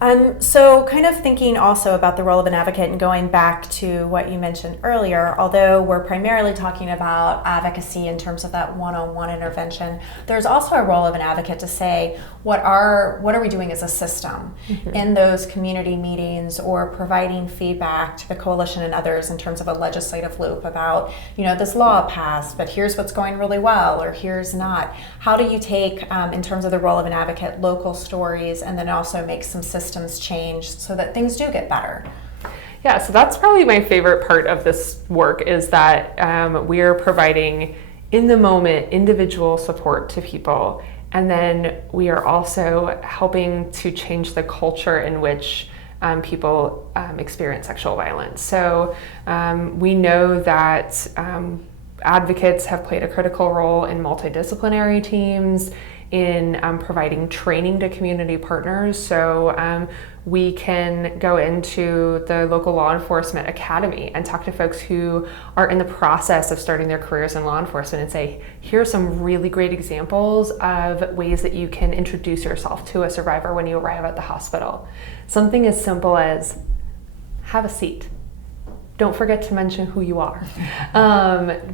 So kind of thinking also about the role of an advocate and going back to what you mentioned earlier, although we're primarily talking about advocacy in terms of that one-on-one intervention, there's also a role of an advocate to say, what are we doing as a system in those community meetings, or providing feedback to the coalition and others in terms of a legislative loop about, this law passed, but here's what's going really well, or here's not. How do you take, in terms of the role of an advocate, local stories and then also make some systems change so that things do get better? Yeah, so that's probably my favorite part of this work, is that we're providing in the moment individual support to people, and then we are also helping to change the culture in which people experience sexual violence. So we know that advocates have played a critical role in multidisciplinary teams, in providing training to community partners. So we can go into the local law enforcement academy and talk to folks who are in the process of starting their careers in law enforcement and say, here are some really great examples of ways that you can introduce yourself to a survivor when you arrive at the hospital. Something as simple as, have a seat. Don't forget to mention who you are.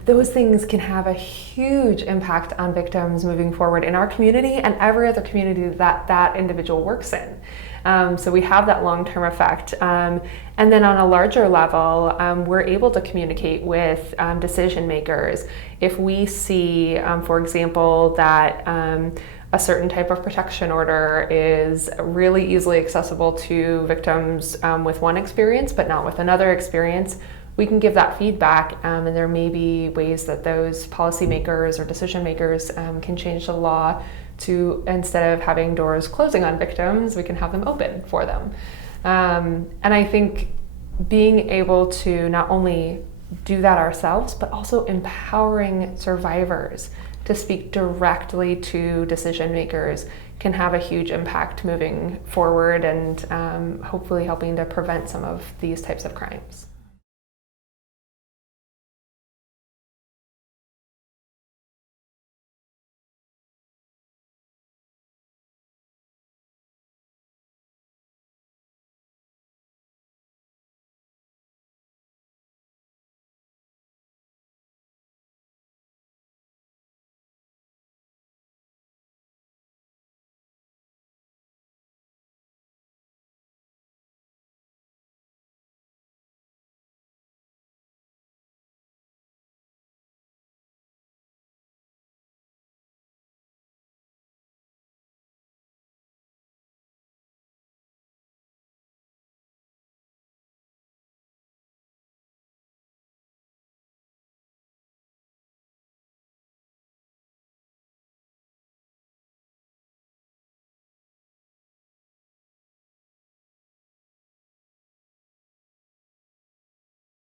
Those things can have a huge impact on victims moving forward in our community and every other community that that individual works in. So we have that long-term effect. And then on a larger level, we're able to communicate with decision makers. If we see, for example, that a certain type of protection order is really easily accessible to victims with one experience but not with another experience, we can give that feedback, and there may be ways that those policymakers or decision makers can change the law to, instead of having doors closing on victims, we can have them open for them. And I think being able to not only do that ourselves, but also empowering survivors to speak directly to decision makers can have a huge impact moving forward, and hopefully helping to prevent some of these types of crimes.